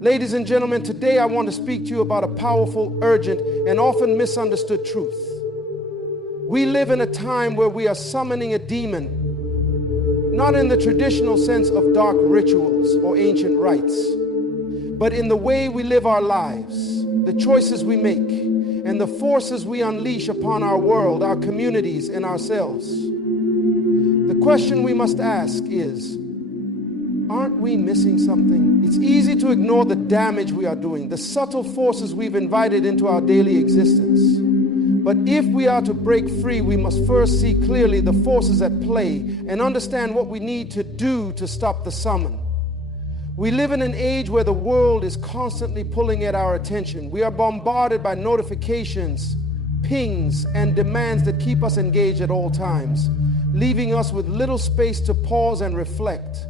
Ladies and gentlemen, today I want to speak to you about a powerful, urgent, and often misunderstood truth. We live in a time where we are summoning a demon, not in the traditional sense of dark rituals or ancient rites, but in the way we live our lives, the choices we make, and the forces we unleash upon our world, our communities, and ourselves. The question we must ask is, aren't we missing something? It's easy to ignore the damage we are doing, the subtle forces we've invited into our daily existence. But if we are to break free, we must first see clearly the forces at play and understand what we need to do to stop the summon. We live in an age where the world is constantly pulling at our attention. We are bombarded by notifications, pings, and demands that keep us engaged at all times, leaving us with little space to pause and reflect.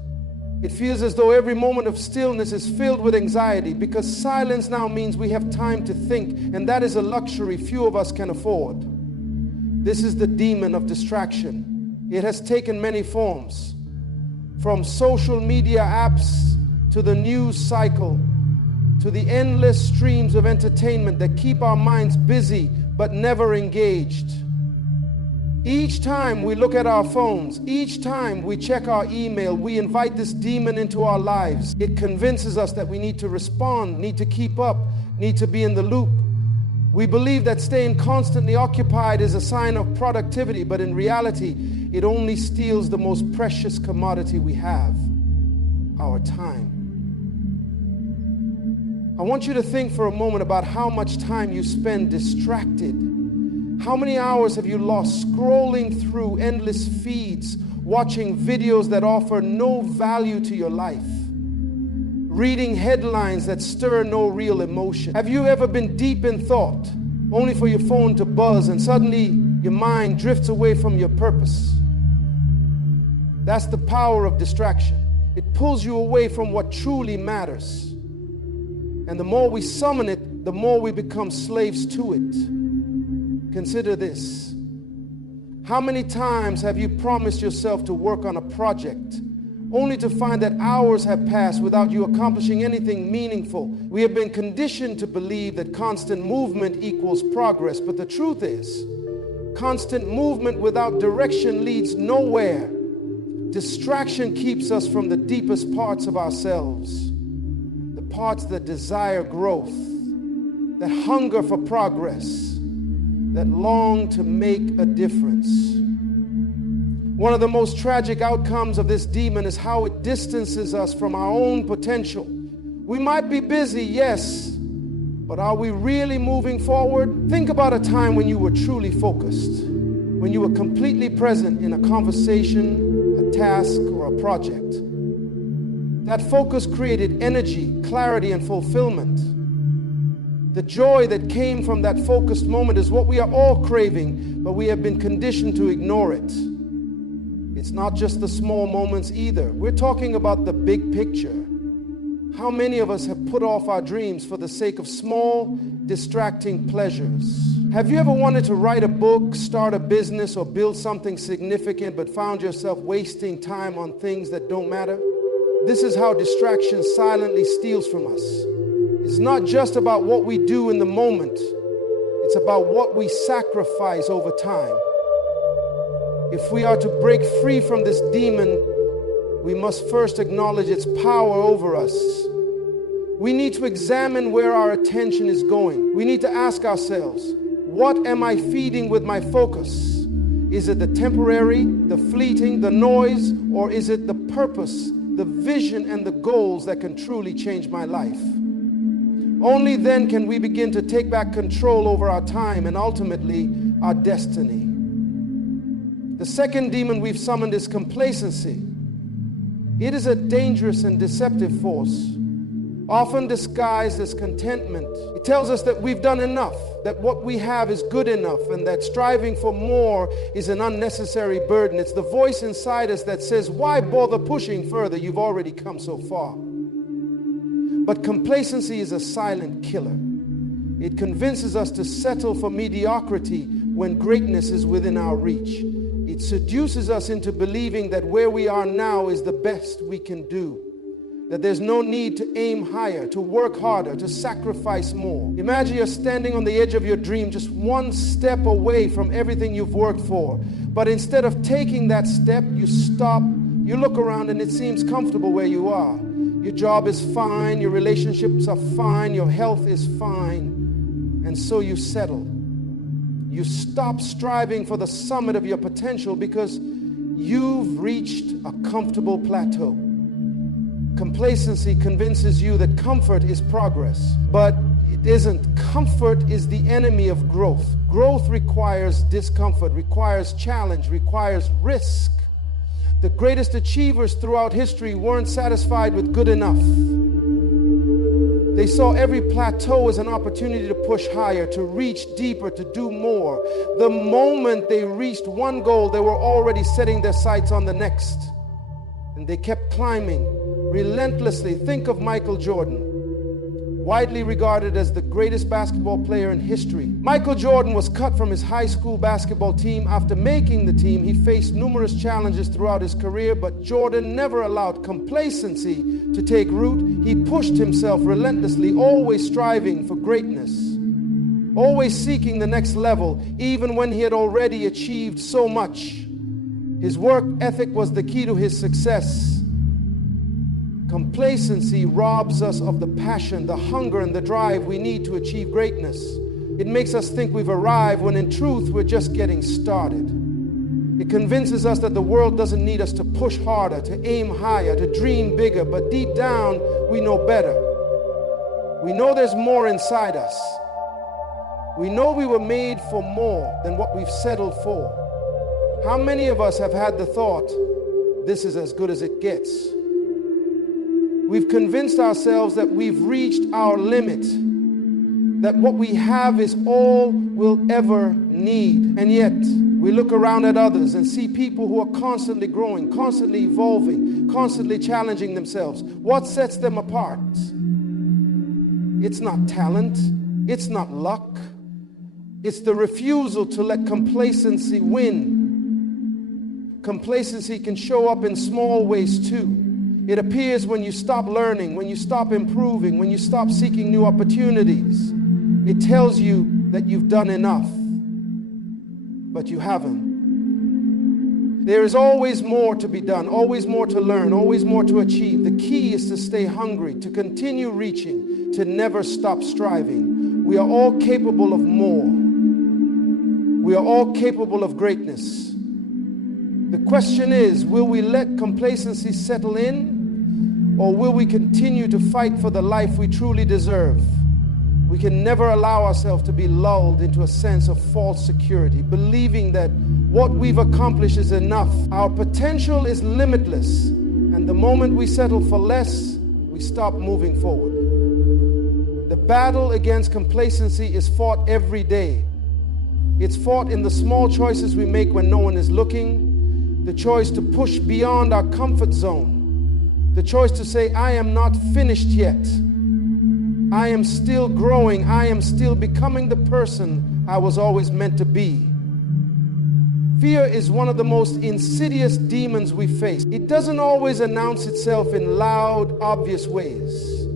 It feels as though every moment of stillness is filled with anxiety because silence now means we have time to think, and that is a luxury few of us can afford. This is the demon of distraction. It has taken many forms, from social media apps to the news cycle to the endless streams of entertainment that keep our minds busy but never engaged. Each time we look at our phones, each time we check our email, we invite this demon into our lives. It convinces us that we need to respond, need to keep up, need to be in the loop. We believe that staying constantly occupied is a sign of productivity, but in reality, it only steals the most precious commodity we have, our time. I want you to think for a moment about how much time you spend distracted. How many hours have you lost scrolling through endless feeds, watching videos that offer no value to your life, reading headlines that stir no real emotion? Have you ever been deep in thought, only for your phone to buzz and suddenly your mind drifts away from your purpose? That's the power of distraction. It pulls you away from what truly matters. And the more we summon it, the more we become slaves to it. Consider this. How many times have you promised yourself to work on a project only to find that hours have passed without you accomplishing anything meaningful? We have been conditioned to believe that constant movement equals progress, but the truth is, constant movement without direction leads nowhere. Distraction keeps us from the deepest parts of ourselves, the parts that desire growth, that hunger for progress, that long to make a difference. One of the most tragic outcomes of this demon is how it distances us from our own potential. We might be busy, yes, but are we really moving forward? Think about a time when you were truly focused, when you were completely present in a conversation, a task, or a project. That focus created energy, clarity, and fulfillment. The joy that came from that focused moment is what we are all craving, but we have been conditioned to ignore it. It's not just the small moments either. We're talking about the big picture. How many of us have put off our dreams for the sake of small, distracting pleasures? Have you ever wanted to write a book, start a business, or build something significant, but found yourself wasting time on things that don't matter? This is how distraction silently steals from us. It's not just about what we do in the moment. It's about what we sacrifice over time. If we are to break free from this demon, we must first acknowledge its power over us. We need to examine where our attention is going. We need to ask ourselves, what am I feeding with my focus? Is it the temporary, the fleeting, the noise, or is it the purpose, the vision, and the goals that can truly change my life? Only then can we begin to take back control over our time and ultimately our destiny. The second demon we've summoned is complacency. It is a dangerous and deceptive force, often disguised as contentment. It tells us that we've done enough, that what we have is good enough, and that striving for more is an unnecessary burden. It's the voice inside us that says, why bother pushing further? You've already come so far. But complacency is a silent killer. It convinces us to settle for mediocrity when greatness is within our reach. It seduces us into believing that where we are now is the best we can do. that there's no need to aim higher, to work harder, to sacrifice more. Imagine you're standing on the edge of your dream, just one step away from everything you've worked for. But instead of taking that step, you stop, you look around, and it seems comfortable where you are. Your job is fine, your relationships are fine, your health is fine, and so you settle. You stop striving for the summit of your potential because you've reached a comfortable plateau. Complacency convinces you that comfort is progress, but it isn't. Comfort is the enemy of growth. Growth requires discomfort, requires challenge, requires risk. The greatest achievers throughout history weren't satisfied with good enough. They saw every plateau as an opportunity to push higher, to reach deeper, to do more. The moment they reached one goal, they were already setting their sights on the next. And they kept climbing relentlessly. Think of Michael Jordan, widely regarded as the greatest basketball player in history. Michael Jordan was cut from his high school basketball team. After making the team, he faced numerous challenges throughout his career, but Jordan never allowed complacency to take root. He pushed himself relentlessly, always striving for greatness, always seeking the next level, even when he had already achieved so much. His work ethic was the key to his success. Complacency robs us of the passion, the hunger, and the drive we need to achieve greatness. It makes us think we've arrived when in truth we're just getting started. It convinces us that the world doesn't need us to push harder, to aim higher, to dream bigger, but deep down we know better. We know there's more inside us. We know we were made for more than what we've settled for. How many of us have had the thought, this is as good as it gets? We've convinced ourselves that we've reached our limit, that what we have is all we'll ever need. And yet, we look around at others and see people who are constantly growing, constantly evolving, constantly challenging themselves. What sets them apart? It's not talent, it's not luck. It's the refusal to let complacency win. Complacency can show up in small ways too. It appears when you stop learning, when you stop improving, when you stop seeking new opportunities. It tells you that you've done enough, but you haven't. There is always more to be done, always more to learn, always more to achieve. The key is to stay hungry, to continue reaching, to never stop striving. We are all capable of more. We are all capable of greatness. The question is, will we let complacency settle in? Or will we continue to fight for the life we truly deserve? We can never allow ourselves to be lulled into a sense of false security, believing that what we've accomplished is enough. Our potential is limitless, and the moment we settle for less, we stop moving forward. The battle against complacency is fought every day. It's fought in the small choices we make when no one is looking, the choice to push beyond our comfort zone, the choice to say, I am not finished yet. I am still growing. I am still becoming the person I was always meant to be. Fear is one of the most insidious demons we face. It doesn't always announce itself in loud, obvious ways.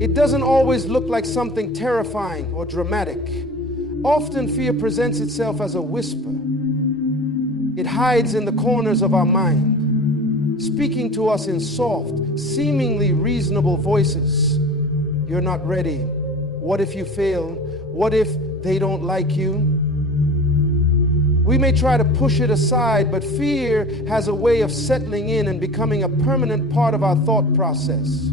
It doesn't always look like something terrifying or dramatic. Often fear presents itself as a whisper. It hides in the corners of our mind, speaking to us in soft, seemingly reasonable voices. You're not ready. What if you fail? What if they don't like you? We may try to push it aside, but fear has a way of settling in and becoming a permanent part of our thought process.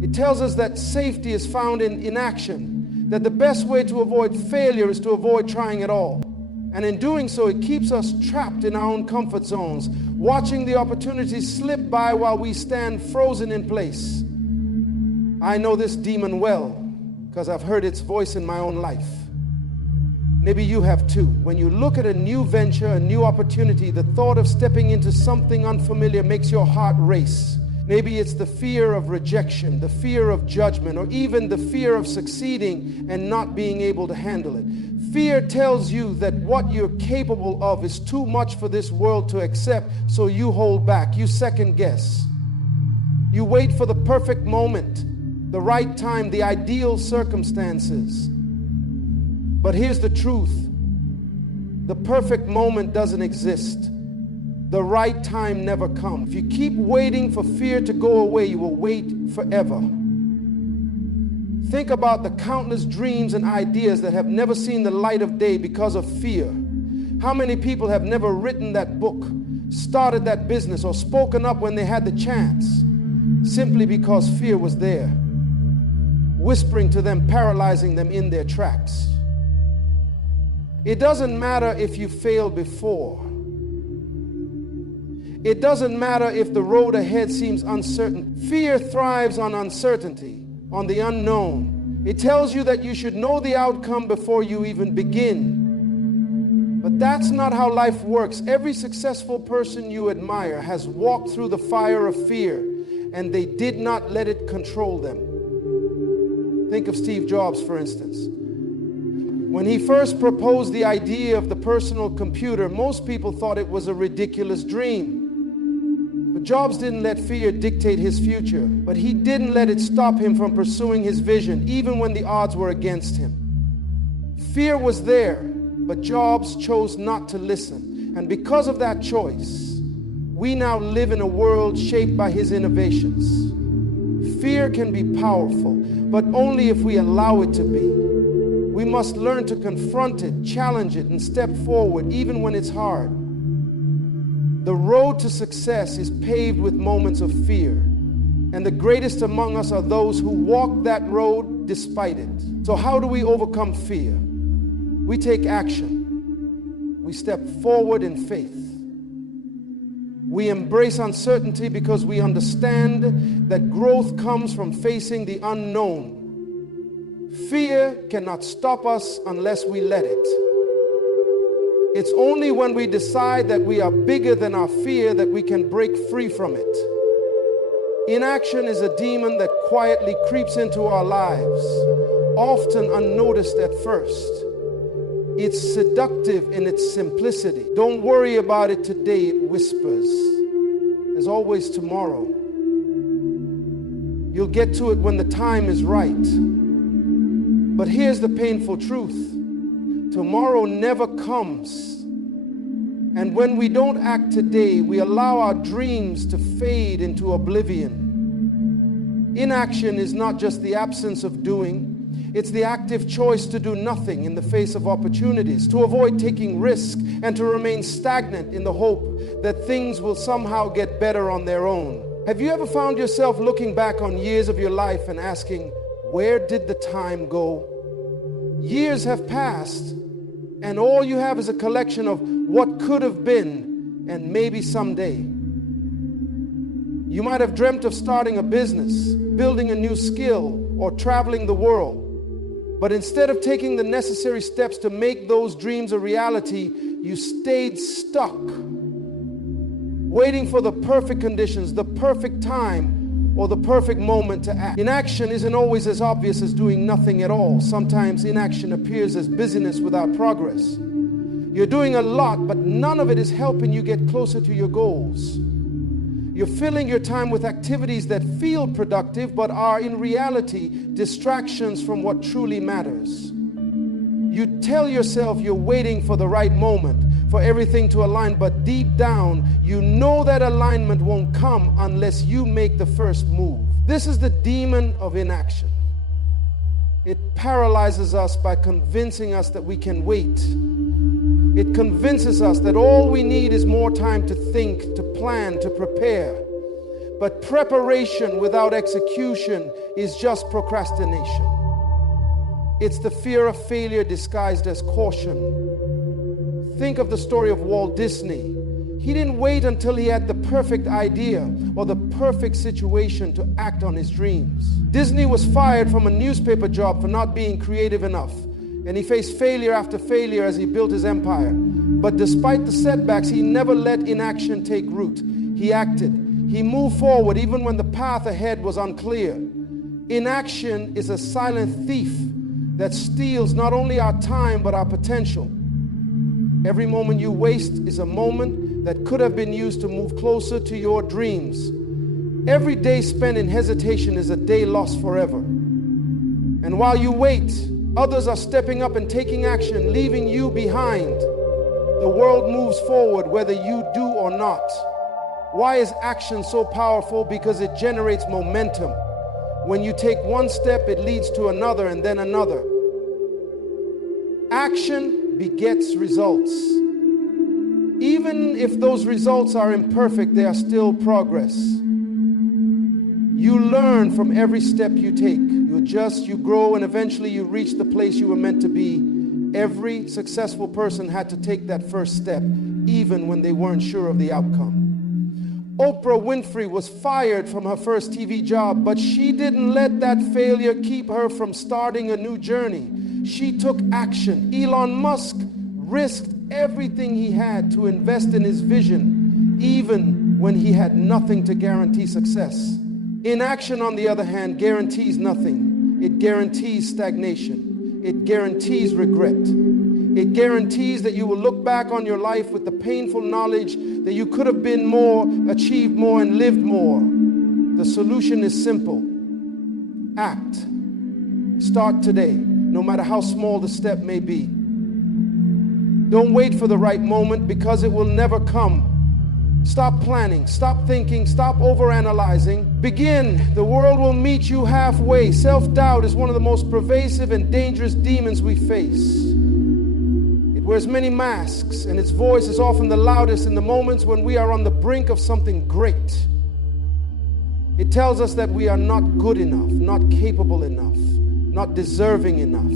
It tells us that safety is found in inaction, that the best way to avoid failure is to avoid trying at all. And in doing so, it keeps us trapped in our own comfort zones, watching the opportunities slip by while we stand frozen in place. I know this demon well because I've heard its voice in my own life. Maybe you have too. When you look at a new venture, a new opportunity, the thought of stepping into something unfamiliar makes your heart race. Maybe it's the fear of rejection, the fear of judgment, or even the fear of succeeding and not being able to handle it. Fear tells you that what you're capable of is too much for this world to accept, so you hold back, you second guess. You wait for the perfect moment, the right time, the ideal circumstances. But here's the truth. The perfect moment doesn't exist. The right time never comes. If you keep waiting for fear to go away, you will wait forever. Think about the countless dreams and ideas that have never seen the light of day because of fear. How many people have never written that book, started that business, or spoken up when they had the chance, simply because fear was there, whispering to them, paralyzing them in their tracks? It doesn't matter if you failed before. It doesn't matter if the road ahead seems uncertain. Fear thrives on uncertainty, on the unknown. It tells you that you should know the outcome before you even begin. But that's not how life works. Every successful person you admire has walked through the fire of fear, and they did not let it control them. Think of Steve Jobs, for instance. When he first proposed the idea of the personal computer, most people thought it was a ridiculous dream. But Jobs didn't let fear dictate his future, but he didn't let it stop him from pursuing his vision, even when the odds were against him. Fear was there, but Jobs chose not to listen. And because of that choice, we now live in a world shaped by his innovations. Fear can be powerful, but only if we allow it to be. We must learn to confront it, challenge it, and step forward even when it's hard. The road to success is paved with moments of fear, and the greatest among us are those who walk that road despite it. So how do we overcome fear? We take action. We step forward in faith. We embrace uncertainty because we understand that growth comes from facing the unknown. Fear cannot stop us unless we let it. It's only when we decide that we are bigger than our fear that we can break free from it. Inaction is a demon that quietly creeps into our lives, often unnoticed at first. It's seductive in its simplicity. Don't worry about it today, it whispers. There's always tomorrow. You'll get to it when the time is right. But here's the painful truth. Tomorrow never comes. And when we don't act today, we allow our dreams to fade into oblivion. Inaction is not just the absence of doing. It's the active choice to do nothing in the face of opportunities, to avoid taking risk, and to remain stagnant in the hope that things will somehow get better on their own. Have you ever found yourself looking back on years of your life and asking, where did the time go? Years have passed, and all you have is a collection of what could have been and maybe someday. You might have dreamt of starting a business, building a new skill, or traveling the world. But instead of taking the necessary steps to make those dreams a reality, you stayed stuck, waiting for the perfect conditions, the perfect time, or the perfect moment to act. Inaction isn't always as obvious as doing nothing at all. Sometimes inaction appears as busyness without progress. You're doing a lot, but none of it is helping you get closer to your goals. You're filling your time with activities that feel productive, but are in reality distractions from what truly matters. You tell yourself you're waiting for the right moment, for everything to align, but deep down, you know that alignment won't come unless you make the first move. This is the demon of inaction. It paralyzes us by convincing us that we can wait. It convinces us that all we need is more time to think, to plan, to prepare. But preparation without execution is just procrastination. It's the fear of failure disguised as caution. Think of the story of Walt Disney. He didn't wait until he had the perfect idea or the perfect situation to act on his dreams. Disney was fired from a newspaper job for not being creative enough, and he faced failure after failure as he built his empire. But despite the setbacks, he never let inaction take root. He acted. He moved forward even when the path ahead was unclear. Inaction is a silent thief that steals not only our time but our potential. Every moment you waste is a moment that could have been used to move closer to your dreams. Every day spent in hesitation is a day lost forever. And while you wait, others are stepping up and taking action, leaving you behind. The world moves forward whether you do or not. Why is action so powerful? Because it generates momentum. When you take one step, it leads to another and then another. Action begets results. Even if those results are imperfect, they are still progress. You learn from every step you take. You adjust, you grow, and eventually you reach the place you were meant to be. Every successful person had to take that first step, even when they weren't sure of the outcome. Oprah Winfrey was fired from her first TV job, but she didn't let that failure keep her from starting a new journey. She took action. Elon Musk risked everything he had to invest in his vision, even when he had nothing to guarantee success. Inaction, on the other hand, guarantees nothing. It guarantees stagnation. It guarantees regret. It guarantees that you will look back on your life with the painful knowledge that you could have been more, achieved more, and lived more. The solution is simple. Act. Start today, no matter how small the step may be. Don't wait for the right moment, because it will never come. Stop planning, stop thinking, stop overanalyzing. Begin. The world will meet you halfway. Self-doubt is one of the most pervasive and dangerous demons we face. It wears many masks, and its voice is often the loudest in the moments when we are on the brink of something great. It tells us that we are not good enough, not capable enough, not deserving enough.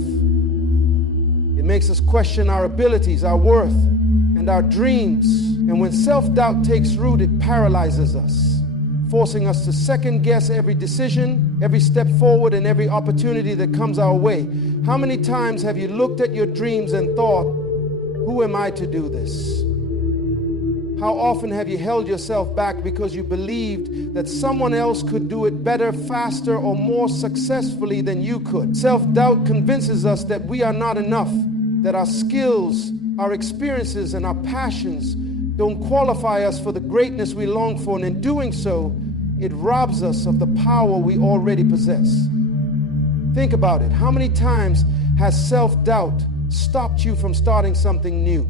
It makes us question our abilities, our worth, and our dreams. And when self-doubt takes root, it paralyzes us, forcing us to second-guess every decision, every step forward, and every opportunity that comes our way. How many times have you looked at your dreams and thought, who am I to do this? How often have you held yourself back because you believed that someone else could do it better, faster, or more successfully than you could? Self-doubt convinces us that we are not enough, that our skills, our experiences, and our passions don't qualify us for the greatness we long for, and in doing so, it robs us of the power we already possess. Think about it. How many times has self-doubt stopped you from starting something new?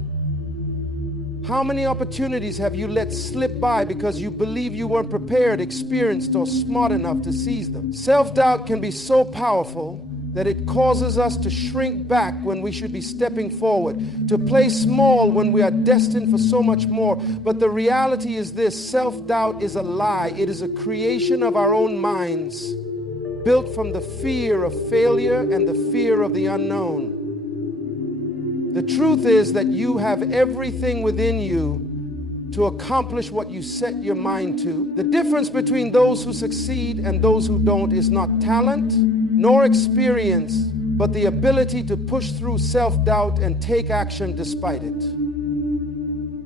How many opportunities have you let slip by because you believe you weren't prepared, experienced, or smart enough to seize them? Self-doubt can be so powerful that it causes us to shrink back when we should be stepping forward, to play small when we are destined for so much more. But the reality is this: self-doubt is a lie. It is a creation of our own minds, built from the fear of failure and the fear of the unknown. The truth is that you have everything within you to accomplish what you set your mind to. The difference between those who succeed and those who don't is not talent nor experience, but the ability to push through self-doubt and take action despite it.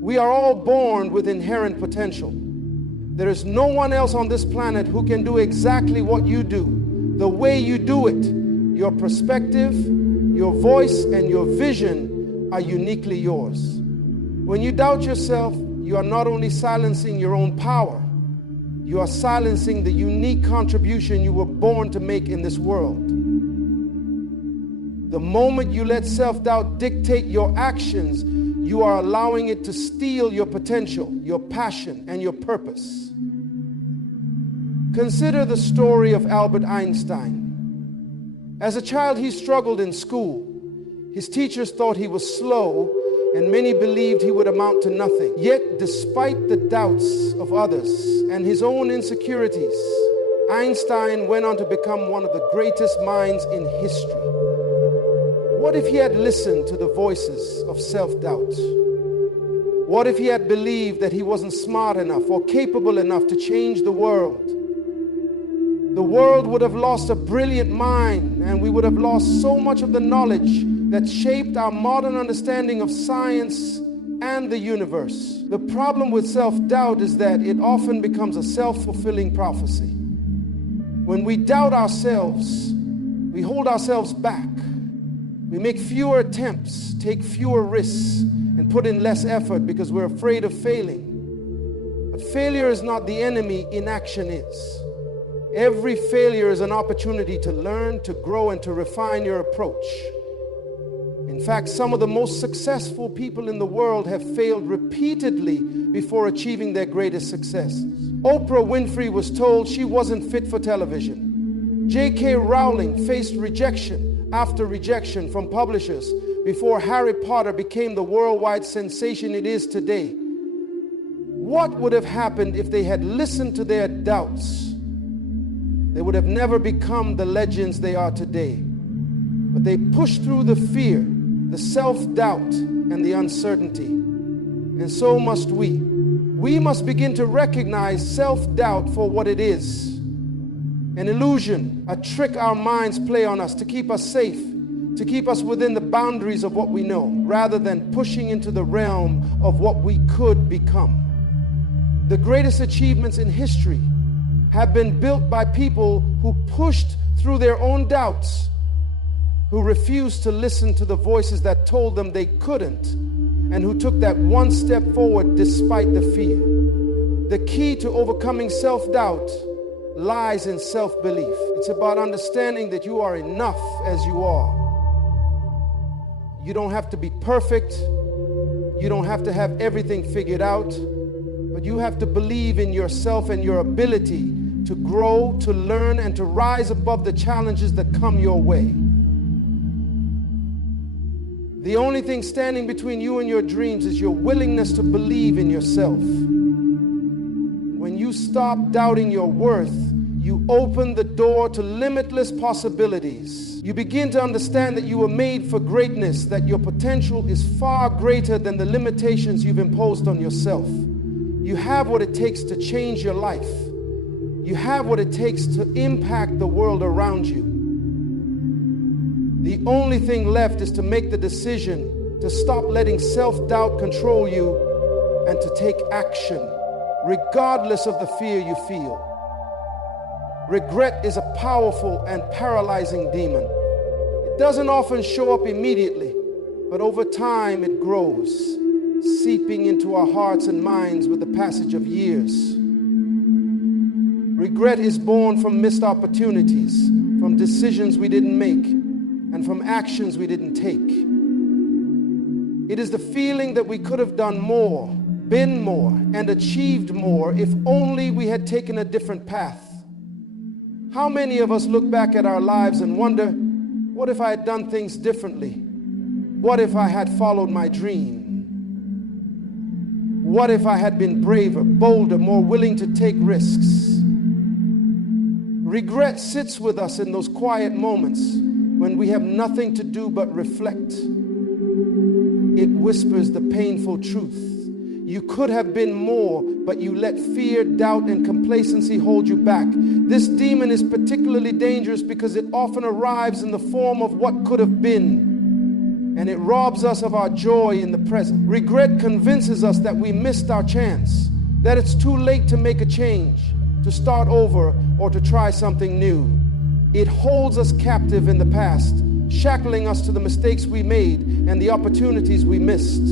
We are all born with inherent potential. There is no one else on this planet who can do exactly what you do, the way you do it. Your perspective, your voice, and your vision are uniquely yours. When you doubt yourself, you are not only silencing your own power, you are silencing the unique contribution you were born to make in this world. The moment you let self-doubt dictate your actions, you are allowing it to steal your potential, your passion, and your purpose. Consider the story of Albert Einstein. As a child, he struggled in school. His teachers thought he was slow, and many believed he would amount to nothing. Yet, despite the doubts of others and his own insecurities, Einstein went on to become one of the greatest minds in history. What if he had listened to the voices of self-doubt? What if he had believed that he wasn't smart enough or capable enough to change the world? The world would have lost a brilliant mind, and we would have lost so much of the knowledge that shaped our modern understanding of science and the universe. The problem with self-doubt is that it often becomes a self-fulfilling prophecy. When we doubt ourselves, we hold ourselves back. We make fewer attempts, take fewer risks, and put in less effort because we're afraid of failing. But Failure is not the enemy, inaction is. Every failure is an opportunity to learn, to grow, and to refine your approach. In fact, some of the most successful people in the world have failed repeatedly before achieving their greatest successes. Oprah Winfrey was told she wasn't fit for television. J.K. Rowling faced rejection after rejection from publishers before Harry Potter became the worldwide sensation it is today. What would have happened if they had listened to their doubts? They would have never become the legends they are today. But they pushed through the fear, the self-doubt, and the uncertainty. And so must we. We must begin to recognize self-doubt for what it is. An illusion, a trick our minds play on us to keep us safe, to keep us within the boundaries of what we know, rather than pushing into the realm of what we could become. The greatest achievements in history have been built by people who pushed through their own doubts, who refused to listen to the voices that told them they couldn't, and who took that one step forward despite the fear. The key to overcoming self-doubt lies in self-belief. It's about understanding that you are enough as you are. You don't have to be perfect. You don't have to have everything figured out. But you have to believe in yourself and your ability to grow, to learn, and to rise above the challenges that come your way. The only thing standing between you and your dreams is your willingness to believe in yourself. When you stop doubting your worth, you open the door to limitless possibilities. You begin to understand that you were made for greatness, that your potential is far greater than the limitations you've imposed on yourself. You have what it takes to change your life. You have what it takes to impact the world around you. The only thing left is to make the decision to stop letting self-doubt control you and to take action, regardless of the fear you feel. Regret is a powerful and paralyzing demon. It doesn't often show up immediately, but over time it grows, seeping into our hearts and minds with the passage of years. Regret is born from missed opportunities, from decisions we didn't make, and from actions we didn't take. It is the feeling that we could have done more, been more, and achieved more if only we had taken a different path. How many of us look back at our lives and wonder, what if I had done things differently? What if I had followed my dream? What if I had been braver, bolder, more willing to take risks? Regret sits with us in those quiet moments when we have nothing to do but reflect. It whispers the painful truth. You could have been more, but you let fear, doubt, and complacency hold you back. This demon is particularly dangerous because it often arrives in the form of what could have been, and it robs us of our joy in the present. Regret convinces us that we missed our chance, that it's too late to make a change, to start over, or to try something new. It holds us captive in the past, shackling us to the mistakes we made and the opportunities we missed.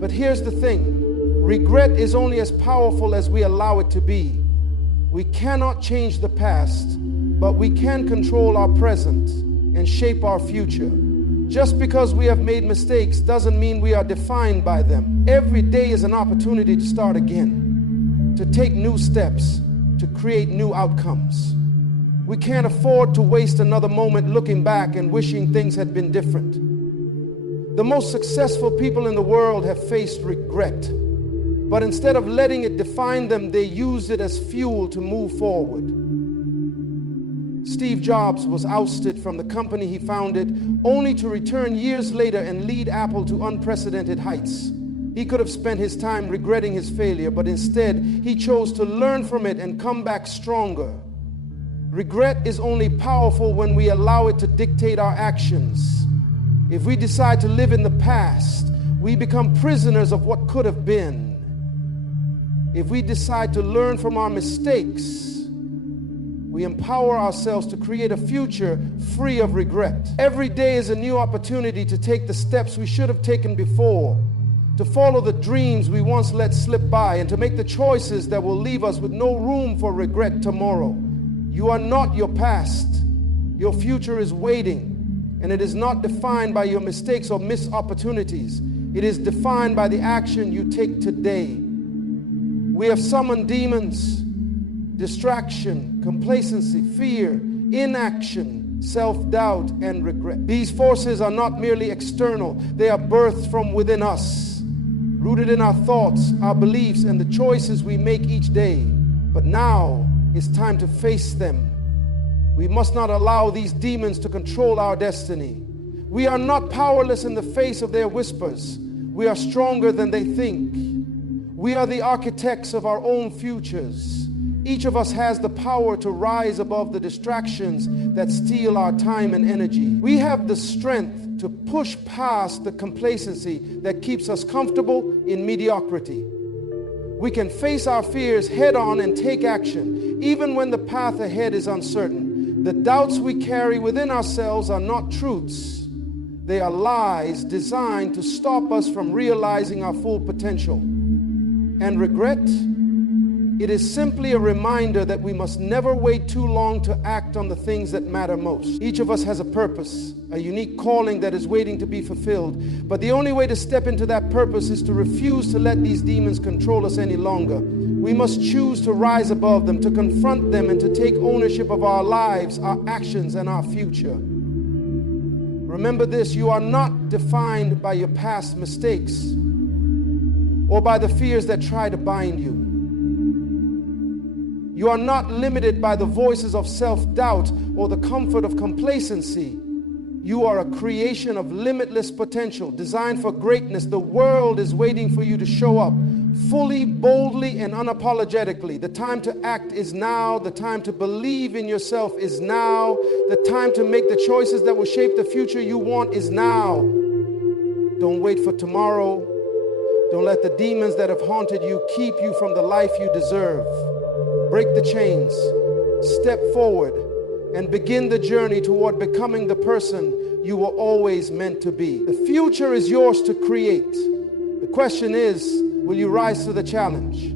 But here's the thing, regret is only as powerful as we allow it to be. We cannot change the past, but we can control our present and shape our future. Just because we have made mistakes doesn't mean we are defined by them. Every day is an opportunity to start again, to take new steps, to create new outcomes. We can't afford to waste another moment looking back and wishing things had been different. The most successful people in the world have faced regret, but instead of letting it define them, they used it as fuel to move forward. Steve Jobs was ousted from the company he founded, only to return years later and lead Apple to unprecedented heights. He could have spent his time regretting his failure, but instead he chose to learn from it and come back stronger. Regret is only powerful when we allow it to dictate our actions. If we decide to live in the past, we become prisoners of what could have been. If we decide to learn from our mistakes, we empower ourselves to create a future free of regret. Every day is a new opportunity to take the steps we should have taken before, to follow the dreams we once let slip by, and to make the choices that will leave us with no room for regret tomorrow. You are not your past. Your future is waiting, and it is not defined by your mistakes or missed opportunities. It is defined by the action you take today. We have summoned demons: distraction, complacency, fear, inaction, self-doubt, and regret. These forces are not merely external. They are birthed from within us, rooted in our thoughts, our beliefs, and the choices we make each day. But now it's time to face them. We must not allow these demons to control our destiny. We are not powerless in the face of their whispers. We are stronger than they think. We are the architects of our own futures. Each of us has the power to rise above the distractions that steal our time and energy. We have the strength to push past the complacency that keeps us comfortable in mediocrity. We can face our fears head on and take action, even when the path ahead is uncertain. The doubts we carry within ourselves are not truths. They are lies designed to stop us from realizing our full potential. And regret? It is simply a reminder that we must never wait too long to act on the things that matter most. Each of us has a purpose, a unique calling that is waiting to be fulfilled. But the only way to step into that purpose is to refuse to let these demons control us any longer. We must choose to rise above them, to confront them, and to take ownership of our lives, our actions, and our future. Remember this: you are not defined by your past mistakes or by the fears that try to bind you. You are not limited by the voices of self-doubt or the comfort of complacency. You are a creation of limitless potential, designed for greatness. The world is waiting for you to show up fully, boldly, and unapologetically. The time to act is now. The time to believe in yourself is now. The time to make the choices that will shape the future you want is now. Don't wait for tomorrow. Don't let the demons that have haunted you keep you from the life you deserve. Break the chains, step forward, and begin the journey toward becoming the person you were always meant to be. The future is yours to create. The question is, will you rise to the challenge?